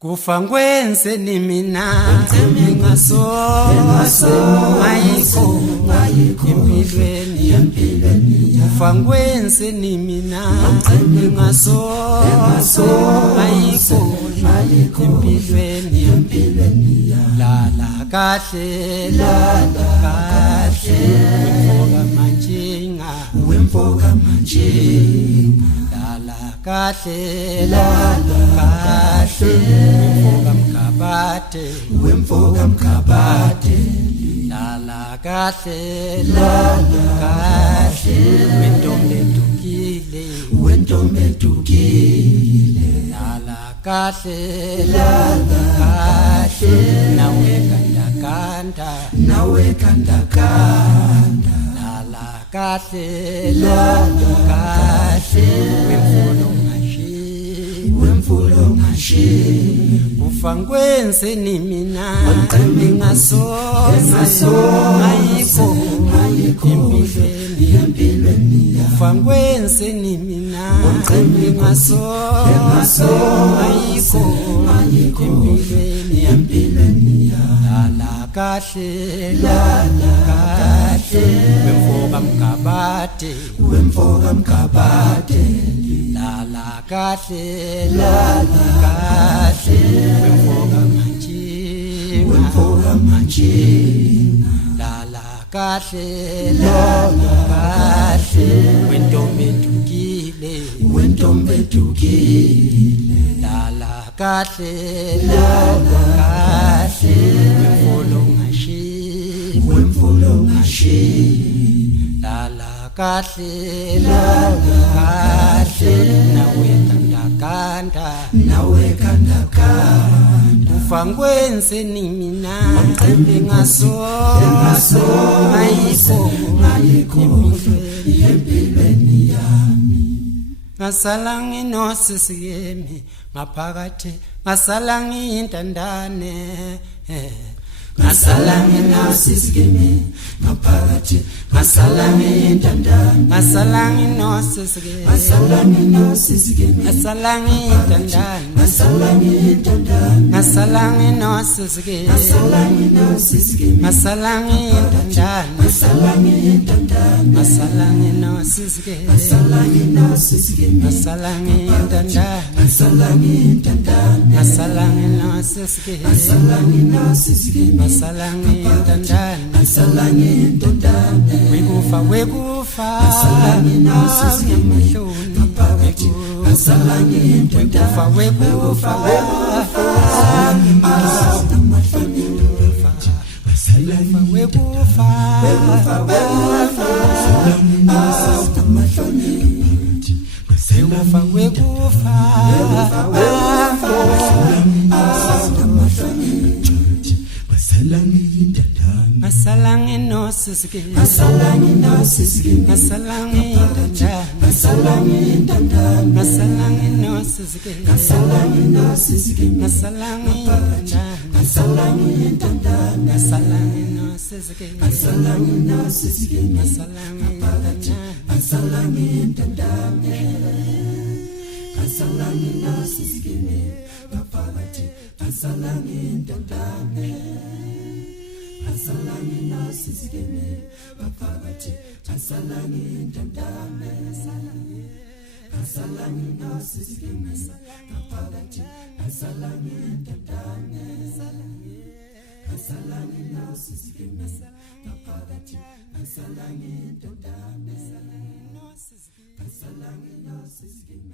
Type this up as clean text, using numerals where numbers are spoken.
Kufa ngwenze ni mina engaso ayikho empilweni kufa ngwenze ni mina engaso ayikho empilweni lala kahle wemfoka manjinga lala kahle wemfoka mkhabate lala kahle wentombe edukile lala kahle nawe kandakanda lala kahle wemfulo ngashini kufa ngwenze ni mina engaso ayikho empilweni kufa ngwenze ni mina engaso ayikho empilweni lala kahle wemfoka mkhabate lala kahle wemfoka manjinga lala kahle wentombe edukile lala kahle wemfulo ngashini lala kahle nawe kandakanda kufa ngwenze ni mina engaso ayikho empilweni yami ngasala nginosisiyemi ngaphakathi ngasala ngiyintandane ngasala nginosisiyemi ngaphakathi ngasala ngiyintandane ngasala nginosisiyemi ngasala nginosisiyemi ngasala ngiyintandane ngasala ngiyintandane ngasala nginosisiyemi ngasala nginosisiyemi ngasala ngiyintandane ngasala ngiyintandane ngasala nginosisiyemi ngasala nginosisiyemi ngasala ngiyintandane ngasala ngiyintandane ngasala nginosisiyemi ngasala nginosisiyemi ngasala ngiyintandane ngasala ngiyintandane wekufa ngasala nginosisiyemi ngaphakathi ngasala ngiyintandane wekufa Masalangi no sisiki masalangi no sisiki masalangi tanda masalangi tanda masalangi no sisiki masalangi no sisiki masalangi tanda masalangi tanda masalangi no sisiki masalangi no sisiki masalangi tanda masalangi tanda masalangi no sisiki kapalati masalangi tanda Asalangi no sisikeme bapagati asalangi ndandame asalangi no sisikeme bapagati asalangi ndandame asalangi no sisikeme bapagati asalangi ndandame asalangi no sisikeme